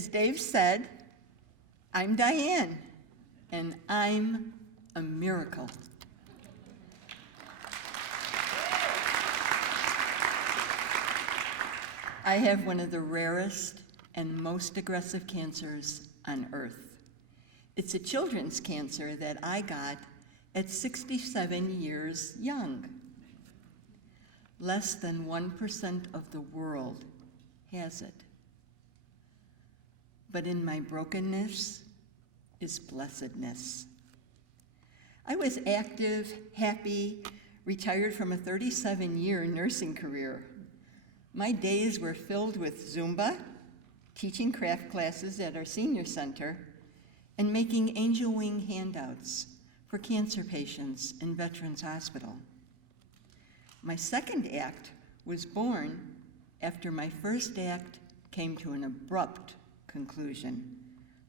As Dave said, I'm Diane, and I'm a miracle. I have one of the rarest and most aggressive cancers on earth. It's a children's cancer that I got at 67 years young. Less than 1% of the world has it. But in my brokenness is blessedness. I was active, happy, retired from a 37-year nursing career. My days were filled with Zumba, teaching craft classes at our senior center, and making angel wing handouts for cancer patients in Veterans Hospital. My second act was born after my first act came to an abrupt conclusion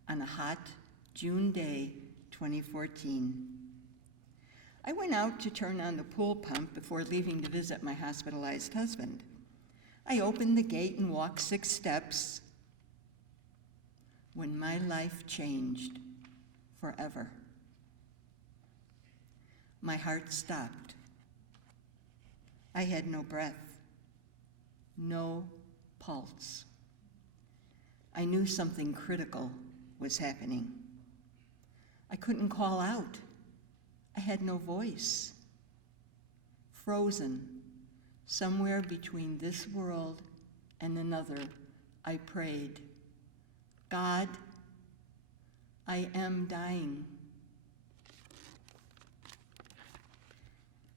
on a hot June day, 2014. I went out to turn on the pool pump before leaving to visit my hospitalized husband. I opened the gate and walked 6 steps when my life changed forever. My heart stopped. I had no breath, no pulse. I knew something critical was happening. I couldn't call out. I had no voice. Frozen, somewhere between this world and another, I prayed, God, I am dying.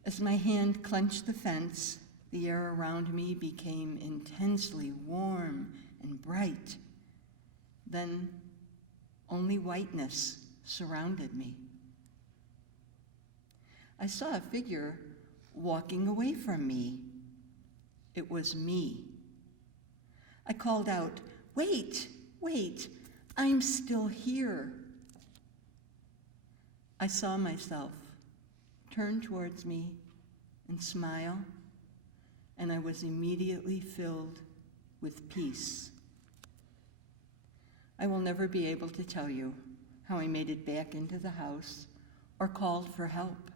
As my hand clenched the fence, the air around me became intensely warm and bright. Then only whiteness surrounded me. I saw a figure walking away from me. It was me. I called out, wait, I'm still here. I saw myself turn towards me and smile, and I was immediately filled with peace. I will never be able to tell you how I made it back into the house or called for help.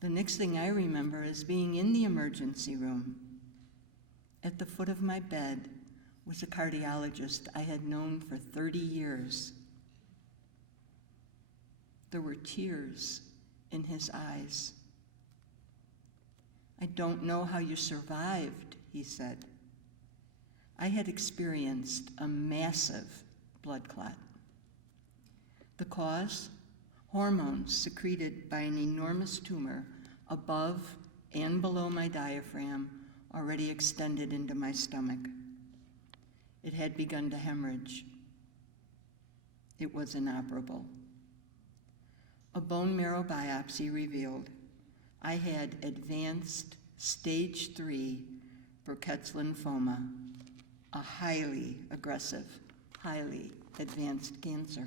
The next thing I remember is being in the emergency room. At the foot of my bed was a cardiologist I had known for 30 years. There were tears in his eyes. I don't know how you survived, he said. I had experienced a massive blood clot. The cause? Hormones secreted by an enormous tumor above and below my diaphragm, already extended into my stomach. It had begun to hemorrhage. It was inoperable. A bone marrow biopsy revealed I had advanced stage 3 Burkitt's lymphoma, a highly aggressive, highly advanced cancer.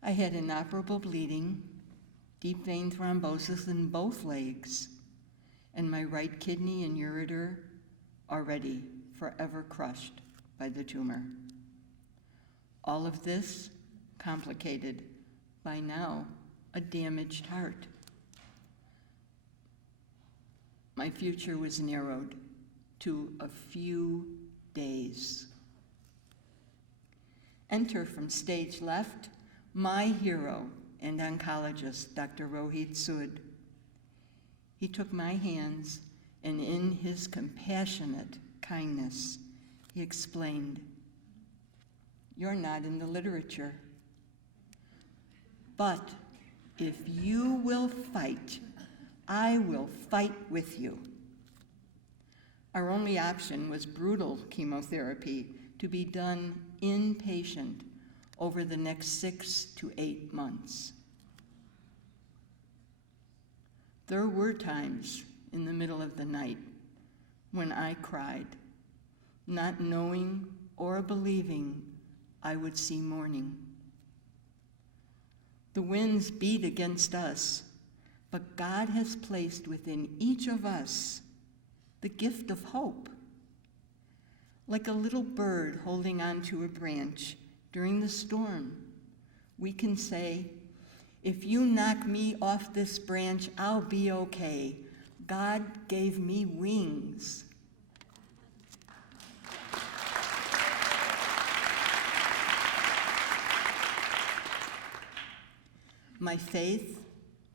I had inoperable bleeding, deep vein thrombosis in both legs, and my right kidney and ureter already forever crushed by the tumor. All of this complicated by now a damaged heart. My future was narrowed to a few days. Enter from stage left, my hero and oncologist, Dr. Rohit Sood. He took my hands, and in his compassionate kindness, he explained, "You're not in the literature, but if you will fight, I will fight with you." Our only option was brutal chemotherapy to be done inpatient over the next 6 to 8 months. There were times in the middle of the night when I cried, not knowing or believing I would see morning. The winds beat against us, but God has placed within each of us the gift of hope. Like a little bird holding onto a branch during the storm, we can say, if you knock me off this branch, I'll be okay. God gave me wings. My faith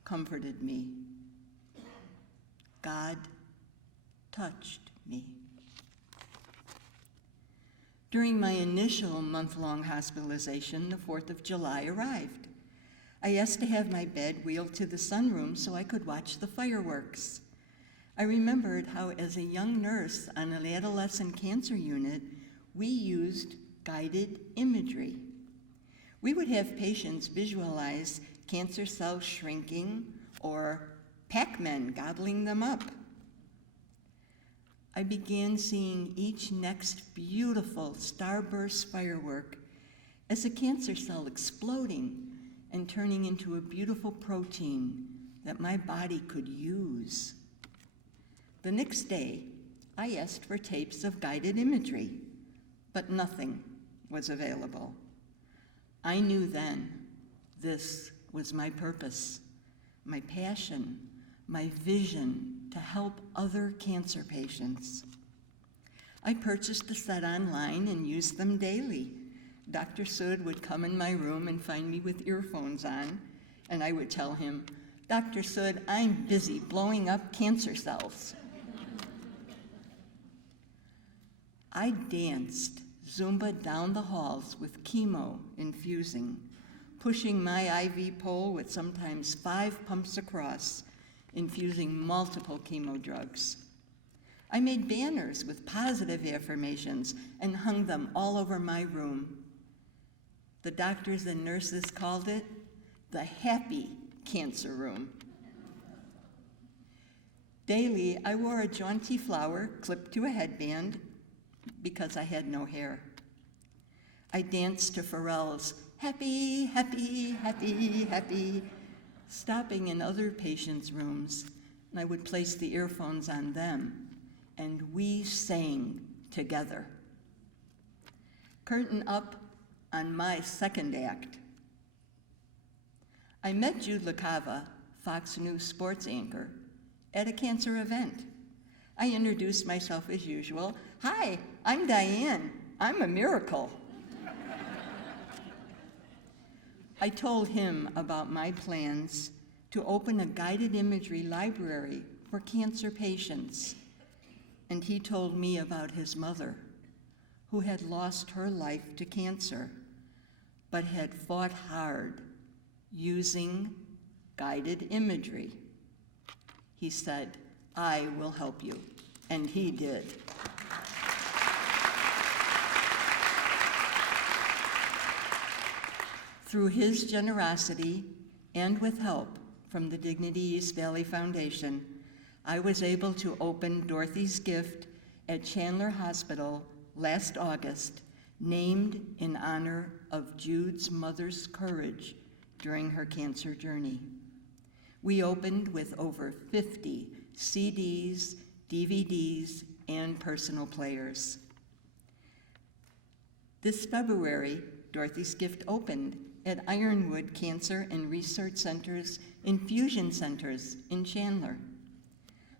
comforted me. God touched me. During my initial month-long hospitalization, the 4th of July arrived. I asked to have my bed wheeled to the sunroom so I could watch the fireworks. I remembered how, as a young nurse on an adolescent cancer unit, we used guided imagery. We would have patients visualize cancer cells shrinking or Pac-Men gobbling them up. I began seeing each next beautiful starburst firework as a cancer cell exploding and turning into a beautiful protein that my body could use. The next day, I asked for tapes of guided imagery, but nothing was available. I knew then this was my purpose, my passion, my vision to help other cancer patients. I purchased the set online and used them daily. Dr. Sood would come in my room and find me with earphones on, and I would tell him, Dr. Sood, I'm busy blowing up cancer cells. I danced Zumba down the halls with chemo infusing, pushing my IV pole with sometimes 5 pumps across, infusing multiple chemo drugs. I made banners with positive affirmations and hung them all over my room. The doctors and nurses called it the happy cancer room. Daily, I wore a jaunty flower clipped to a headband because I had no hair. I danced to Pharrell's Happy, Happy, Happy, Happy, stopping in other patients' rooms, and I would place the earphones on them, and we sang together. Curtain up on my second act. I met Jude LaCava, Fox News sports anchor, at a cancer event. I introduced myself as usual. Hi, I'm Diane. I'm a miracle. I told him about my plans to open a guided imagery library for cancer patients, and he told me about his mother, who had lost her life to cancer, but had fought hard using guided imagery. He said, I will help you, and he did. Through his generosity and with help from the Dignity East Valley Foundation, I was able to open Dorothy's Gift at Chandler Hospital last August, named in honor of Jude's mother's courage during her cancer journey. We opened with over 50 CDs, DVDs, and personal players. This February, Dorothy's Gift opened at Ironwood Cancer and Research Center's Infusion Centers in Chandler.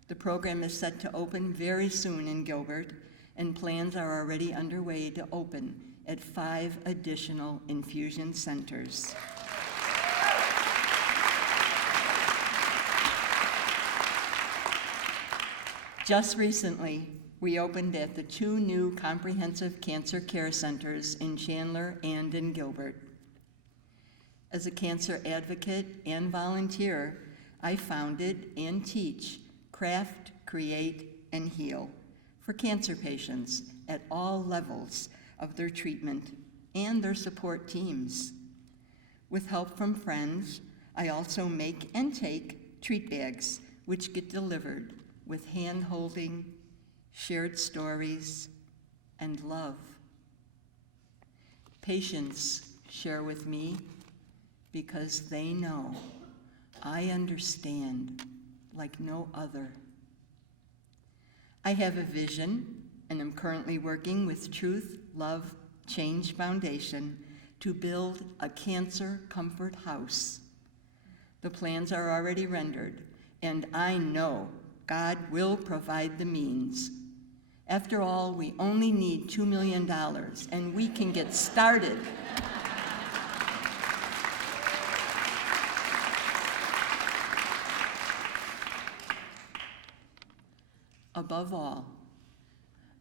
The program is set to open very soon in Gilbert, and plans are already underway to open at 5 additional infusion centers. Just recently, we opened at the 2 new comprehensive cancer care centers in Chandler and in Gilbert. As a cancer advocate and volunteer, I founded and teach Craft, Create, and Heal for cancer patients at all levels of their treatment and their support teams. With help from friends, I also make and take treat bags, which get delivered with hand-holding, shared stories, and love. Patients share with me because they know I understand like no other. I have a vision and am currently working with Truth, Love, Change Foundation to build a cancer comfort house. The plans are already rendered, and I know God will provide the means. After all, we only need $2 million, and we can get started. Above all,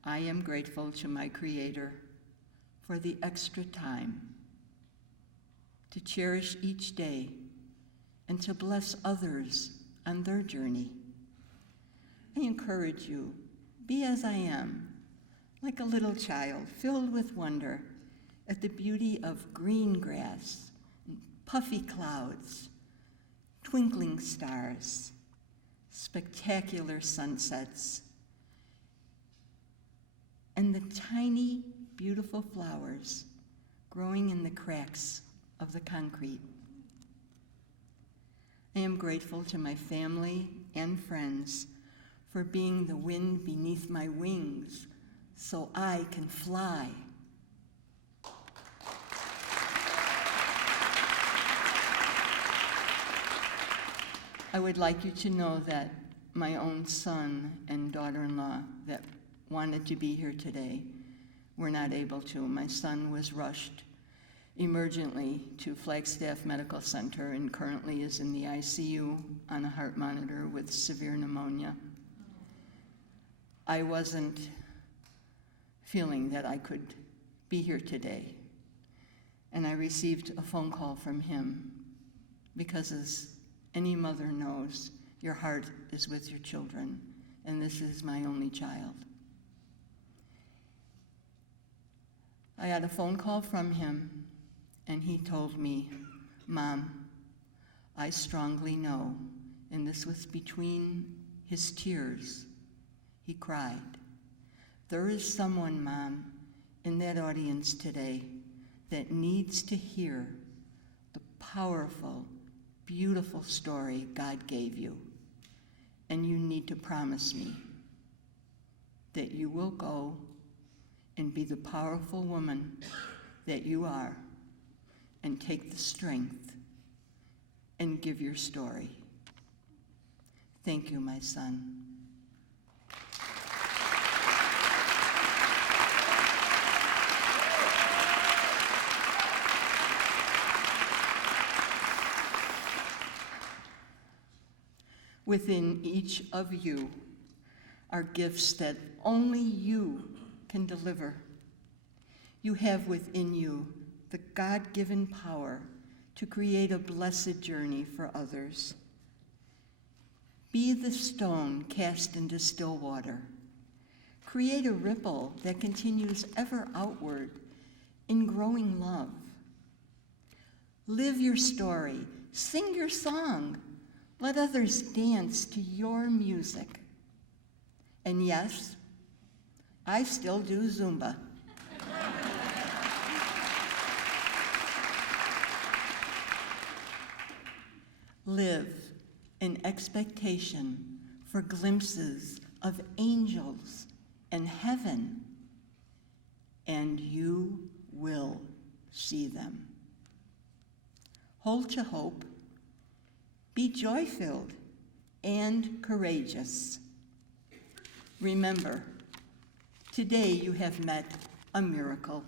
I am grateful to my Creator for the extra time to cherish each day and to bless others on their journey. I encourage you, be as I am, like a little child filled with wonder at the beauty of green grass, and puffy clouds, twinkling stars, spectacular sunsets, and the tiny, beautiful flowers growing in the cracks of the concrete. I am grateful to my family and friends for being the wind beneath my wings so I can fly. I would like you to know that my own son and daughter-in-law that wanted to be here today were not able to. My son was rushed emergently to Flagstaff Medical Center and currently is in the ICU on a heart monitor with severe pneumonia. I wasn't feeling that I could be here today, and I received a phone call from him because, as any mother knows, your heart is with your children, and this is my only child. I had a phone call from him, and he told me, "Mom, I strongly know," and this was between his tears. He cried, "There is someone, Mom, in that audience today that needs to hear the powerful, beautiful story God gave you, and you need to promise me that you will go and be the powerful woman that you are and take the strength and give your story. Thank you, my son." Within each of you are gifts that only you can deliver. You have within you the God-given power to create a blessed journey for others. Be the stone cast into still water. Create a ripple that continues ever outward in growing love. Live your story, sing your song, let others dance to your music. And yes, I still do Zumba. Live in expectation for glimpses of angels and heaven, and you will see them. Hold to hope, be joy-filled and courageous. Remember, today you have met a miracle.